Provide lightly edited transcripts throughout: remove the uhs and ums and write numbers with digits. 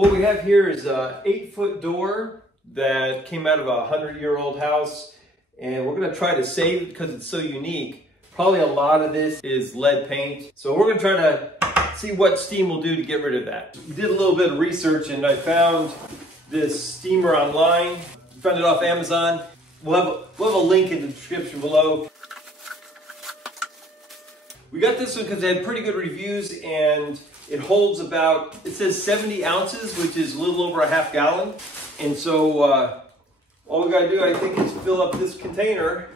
What we have here is a 8-foot door that came out of a 100-year-old house, and we're gonna try to save it because it's so unique. Probably a lot of this is lead paint, so we're gonna try to see what steam will do to get rid of that. We did a little bit of research and I found this steamer online. Found it off Amazon. We'll have a link in the description below. We got this one because it had pretty good reviews, and it holds about, it says 70 ounces, which is a little over a half gallon. And so all we gotta do, I think, is fill up this container.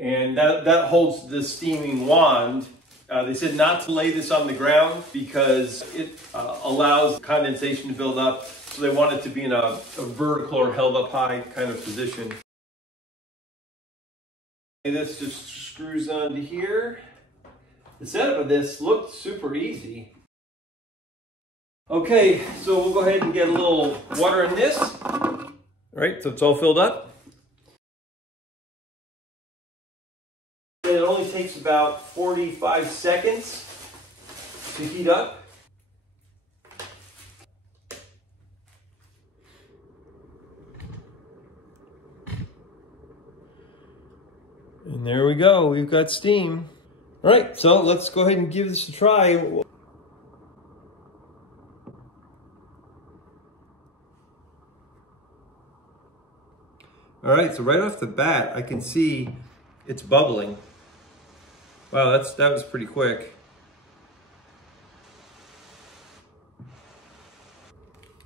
And that holds the steaming wand. They said not to lay this on the ground because it allows condensation to build up. So they want it to be in a vertical or held up high kind of position. And this just screws onto here. The setup of this looked super easy. Okay, so we'll go ahead and get a little water in this. All right, so it's all filled up. And it only takes about 45 seconds to heat up. And there we go, we've got steam. All right, so let's go ahead and give this a try. All right, so right off the bat, I can see it's bubbling. Wow, that was pretty quick.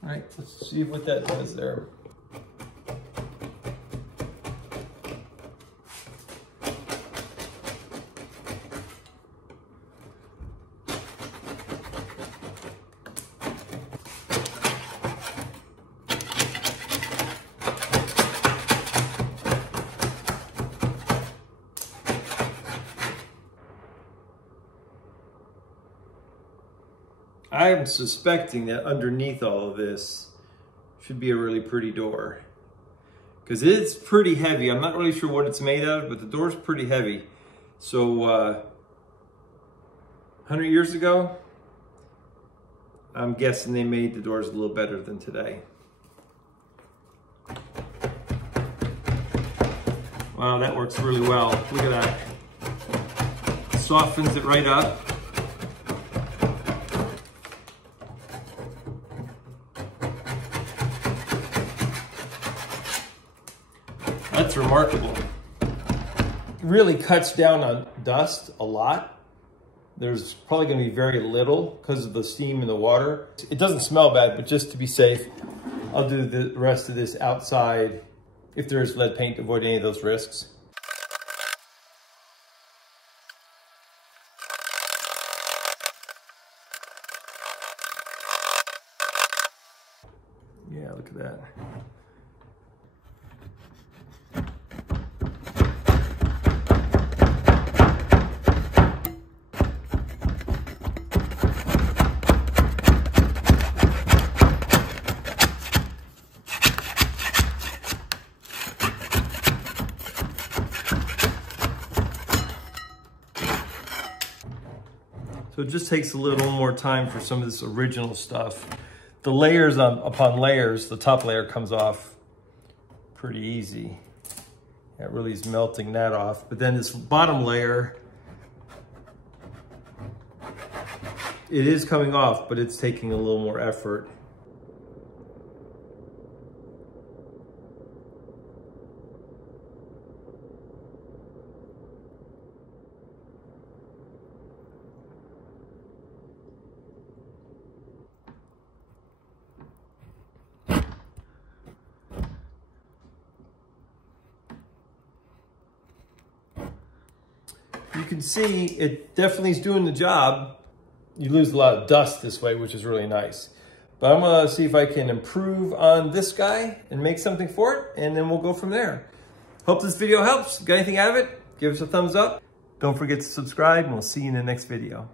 All right, let's see what that does there. I'm suspecting that underneath all of this should be a really pretty door, because it's pretty heavy. I'm not really sure what it's made out of, but the door's pretty heavy. So 100 years ago, I'm guessing they made the doors a little better than today. Wow, that works really well. Look at that. It softens it right up. That's remarkable. It really cuts down on dust a lot. There's probably going to be very little because of the steam in the water. It doesn't smell bad, but just to be safe, I'll do the rest of this outside if there's lead paint to avoid any of those risks. Yeah, look at that. So it just takes a little more time for some of this original stuff. The layers upon layers, the top layer comes off pretty easy. That really is melting that off. But then this bottom layer, it is coming off, but it's taking a little more effort. You can see it definitely is doing the job. You lose a lot of dust this way, which is really nice. But I'm gonna see if I can improve on this guy and make something for it, and then we'll go from there. Hope this video helps. Got anything out of it? Give us a thumbs up. Don't forget to subscribe, and we'll see you in the next video.